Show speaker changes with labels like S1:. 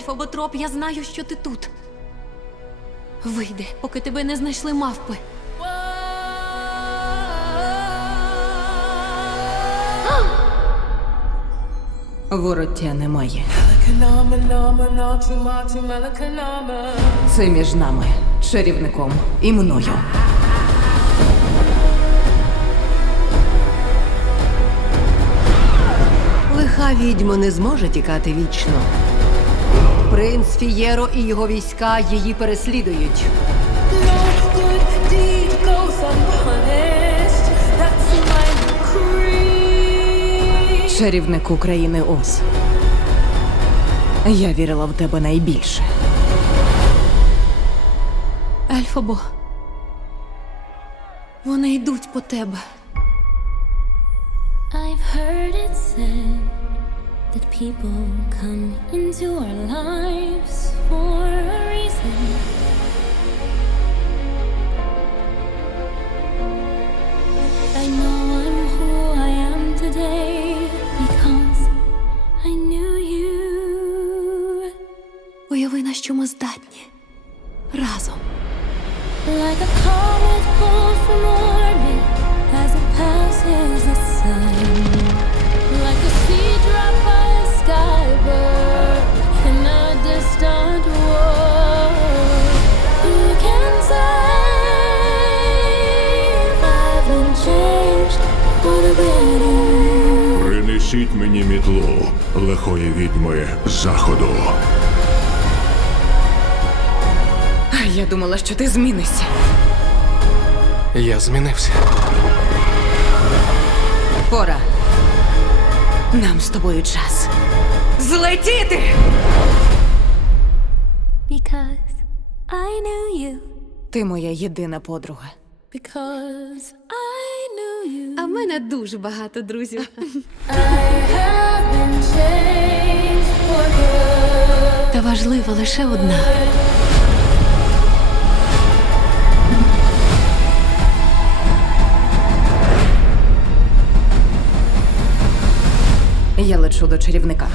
S1: Фоботроп, я знаю, що ти тут. Вийди, поки тебе не знайшли мавпи.
S2: Вороття немає. Це між нами, чарівником і мною.
S3: Лиха відьма не зможе тікати вічно. Принц Фієро і його війська її переслідують.
S2: Чарівник України Оз. Я вірила в тебе найбільше.
S1: Ельфабо. Вони йдуть по тебе.
S4: I've heard it said that people come into our lives for a reason. I know I'm who I am today because I knew you.
S1: Уяви, на що ми здатні. Разом.
S4: Like a comet
S5: Принесіть мені мітлу лихої відьми заходу.
S2: А я думала, що ти змінишся.
S6: Я змінився.
S2: Пора. Нам з тобою час. Злетіти!
S4: Because I knew you.
S2: Ти моя єдина подруга.
S4: Because I.
S1: А в мене дуже багато друзів. Та важлива лише одна.
S2: Я лечу до чарівника.